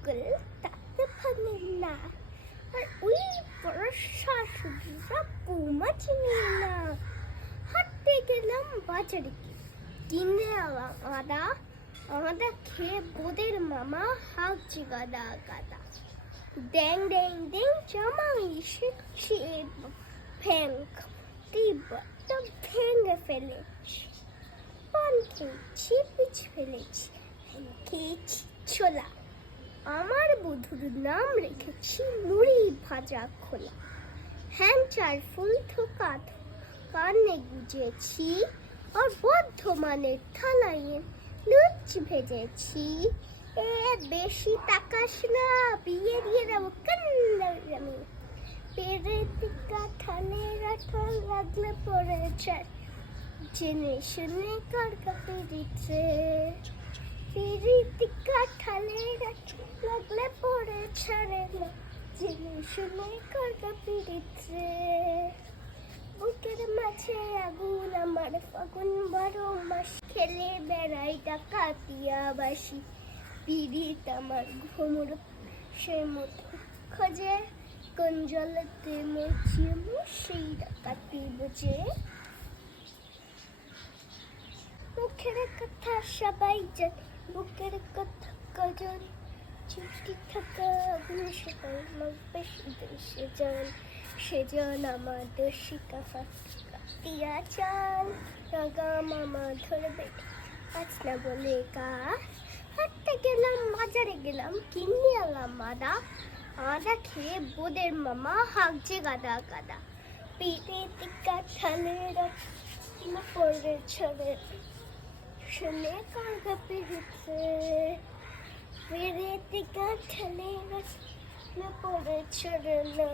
পাগল তাতে ভাঙে না, আর ওই বড় শাশুড়িরা বৌমা চিনি না। হাঁটতে গেলাম বাজারে, কিনে আলাম আদা, আদা খেয়ে বোদের মামা হাঁকছে গাদা গাদা। ড্যাং ড্যাং ড্যাং জামাই এসেছে, ফ্যাং টিবাটা ভেঙে ফেলেছি। পান খেয়েছি, পিছ ফেলেছি, খেয়েছি ছোলা। আমার বধুর নাম রেখেছি মুড়ি ভাজা খোলা। হ্যাং চার ফুল থোকা কানে গুজেছি, আর বর্ধমানের থালায় লুচি ভেজেছি। এ বেশি তাকাস না, বিয়ে দিয়ে দেবো কান্নামি। পেরে টিকা ঠালে রাখা লাগলে পড়েছে, জেনে শুনে কার কাপে দিচ্ছে। পেরে টিকা ঠালে লাগলে পড়েছে রে, জেনে শুনে কার কাপে দিচ্ছে। বুকের মাঝে আগুন আমার ফাগুন 12 মাস, খেলে বেড়াই টাকা দিয়া বাসি। পিড়িত আমার ঘুমুর সে মতো খোঁজে, কোন জলেতে মরছি সেই ডাকাতি বুঝে। মুখের কথা সবাই জানে, বুকের কথা কজন, চিঠি থাকা সবাই বেশি দেশে যান। সেজন আমার দর্শিকা ফাটিয়া চাল, রাগা মামা ধরবে আজ না বলে কা। হাঁটতে গেলাম বাজারে গেলাম, কিনে আলাম আদা, আদা খেয়ে বোদের মামা হাঁকছে গাদা গাদা। পিঠে টিকা ঠালে রাখলে পড়ে ছড়ে, শুনে কার কাপে দিচ্ছে। পিঠে টিকা ঠালে রাখলে পড়ে ছড়ে না,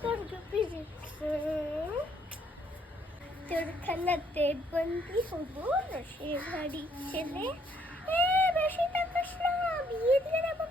কার কাপে দিচ্ছে। তোর খানাতে বন্দি হবো রসের হাড়ি ছেলে, বেশি তাকাস না, বিয়ে দিয়ে দেবো